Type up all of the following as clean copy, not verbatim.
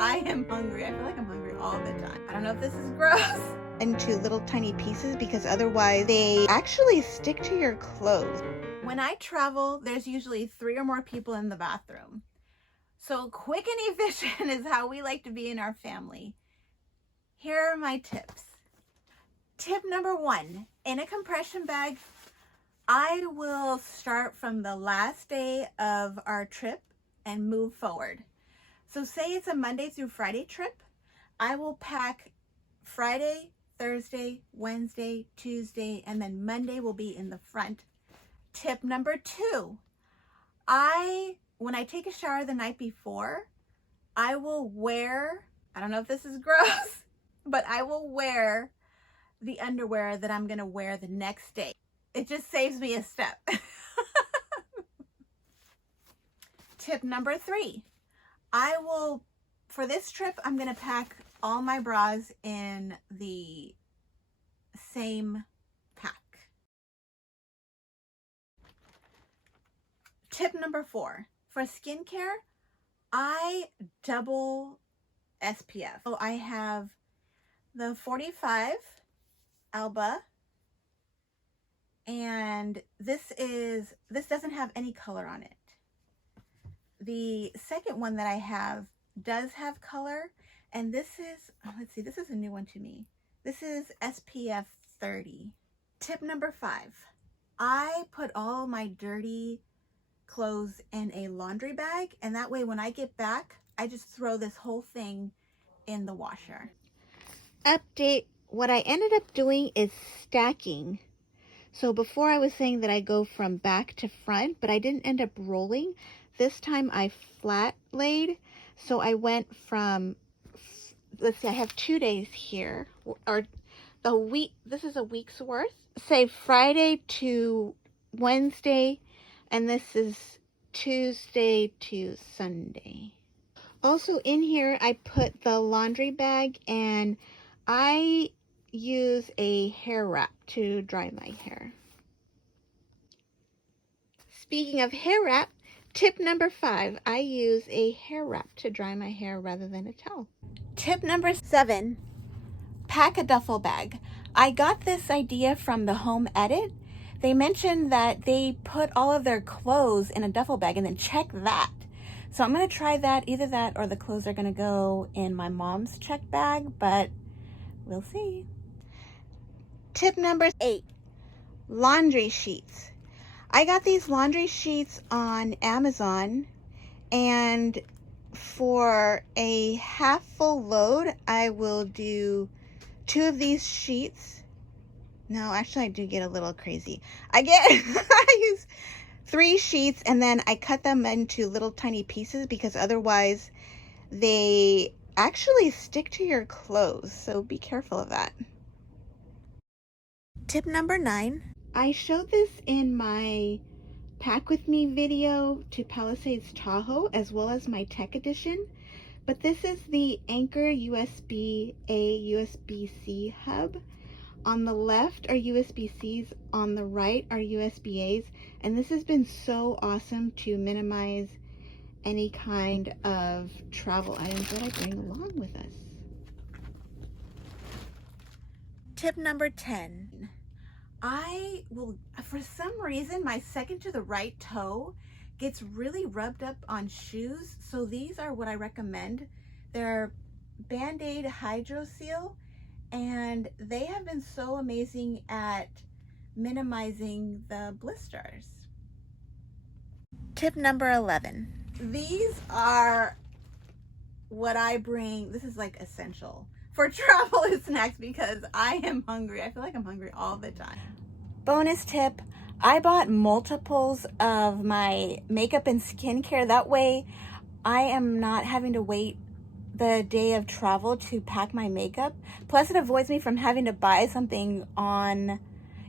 I am hungry. I feel like I'm hungry all the time. I don't know if this is gross. Into little tiny pieces because otherwise they actually stick to your clothes. When I travel, there's usually 3 or more people in the bathroom. So quick and efficient is how we like to be in our family. Here are my tips. Tip number 1, in a compression bag, I will start from the last day of our trip and move forward. So say it's a Monday through Friday trip, I will pack Friday, Thursday, Wednesday, Tuesday, and then Monday will be in the front. Tip number 2, when I take a shower the night before, I will wear, I don't know if this is gross, but I will wear the underwear that I'm gonna wear the next day. It just saves me a step. Tip number 3, for this trip, I'm gonna pack all my bras in the same pack. Tip number 4, for skincare, I double SPF. So I have the 45 Alba, and this doesn't have any color on it. The second one that I have does have color, and this is, let's see, this is a new one to me. This is SPF 30. Tip number 5, I put all my dirty clothes in a laundry bag, and that way when I get back, I just throw this whole thing in the washer. Update, what I ended up doing is stacking. So before I was saying that I go from back to front, but I didn't end up rolling. This time I flat laid. So I went from, let's see, I have 2 days here, or the week, this is a week's worth. Say Friday to Wednesday, and this is Tuesday to Sunday. Also in here, I put the laundry bag, and I use a hair wrap to dry my hair. Speaking of hair wrap, tip number 5, I use a hair wrap to dry my hair rather than a towel. Tip number 7, pack a duffel bag. I got this idea from the Home Edit. They mentioned that they put all of their clothes in a duffel bag and then check that. So I'm going to try that. Either that or the clothes are going to go in my mom's check bag, but we'll see. Tip number 8, laundry sheets. I got these laundry sheets on Amazon, and for a half full load, I will do 2 of these sheets. No, actually I do get a little crazy. I use 3 sheets, and then I cut them into little tiny pieces because otherwise they actually stick to your clothes. So be careful of that. Tip number 9. I showed this in my Pack With Me video to Palisades Tahoe, as well as my tech edition, but this is the Anchor USB-A USB-C hub. On the left are USB-Cs, on the right are USB-As, and this has been so awesome to minimize any kind of travel items that I bring along with us. Tip number 10. I will, for some reason, my second to the right toe gets really rubbed up on shoes. So these are what I recommend. They're Band-Aid Hydro Seal, and they have been so amazing at minimizing the blisters. Tip number 11. These are what I bring. This is like essential for travel and snacks because I am hungry. I feel like I'm hungry all the time. Bonus tip, I bought multiples of my makeup and skincare. That way I am not having to wait the day of travel to pack my makeup. Plus it avoids me from having to buy something on,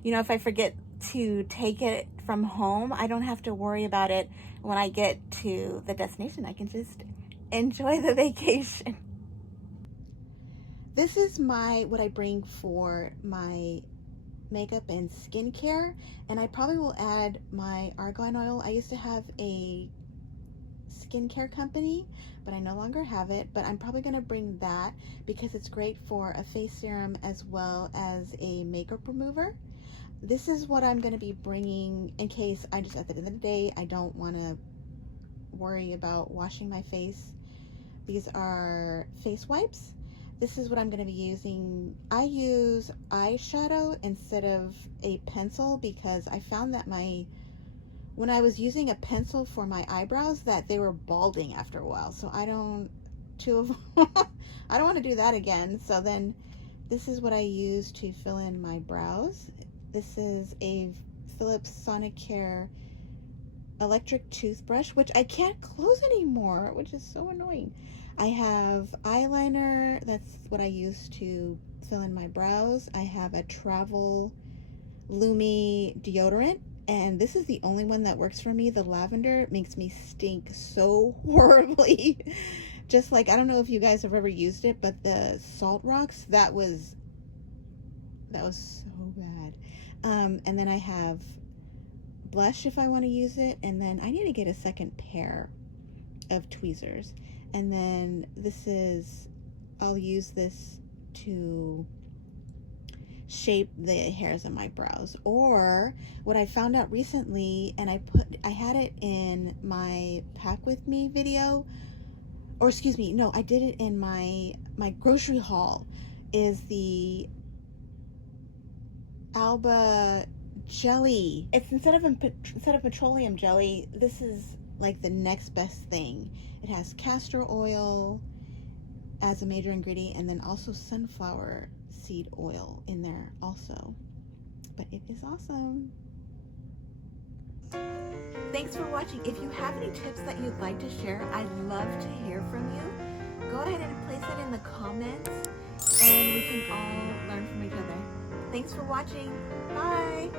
if I forget to take it from home, I don't have to worry about it when I get to the destination. I can just enjoy the vacation. This is what I bring for my makeup and skincare, and I probably will add my argan oil. I used to have a skincare company, but I no longer have it. But I'm probably going to bring that because it's great for a face serum as well as a makeup remover. This is what I'm going to be bringing in case I just, at the end of the day, I don't want to worry about washing my face. These are face wipes. This is what I'm going to be using. I use eyeshadow instead of a pencil because I found that when I was using a pencil for my eyebrows that they were balding after a while. So I don't want to do that again. So then this is what I use to fill in my brows. This is a Philips Sonicare electric toothbrush, which I can't close anymore, which is so annoying. I have eyeliner. That's what I use to fill in my brows. I have a Travel Lumi deodorant, and this is the only one that works for me. The lavender makes me stink so horribly. Just like, I don't know if you guys have ever used it, but the Salt Rocks, that was so bad. And then I have blush if I want to use it, and then I need to get a second pair of tweezers. And then I'll use this to shape the hairs on my brows. Or what I found out recently, and I had it in my pack with me video, or excuse me, no, I did it in my grocery haul, is the Alba jelly. It's instead of petroleum jelly, this is like the next best thing. It has castor oil as a major ingredient, and then also sunflower seed oil in there also. But it is awesome. Thanks for watching. If you have any tips that you'd like to share, I'd love to hear from you. Go ahead and place that in the comments, and we can all learn from each other. Thanks for watching. Bye.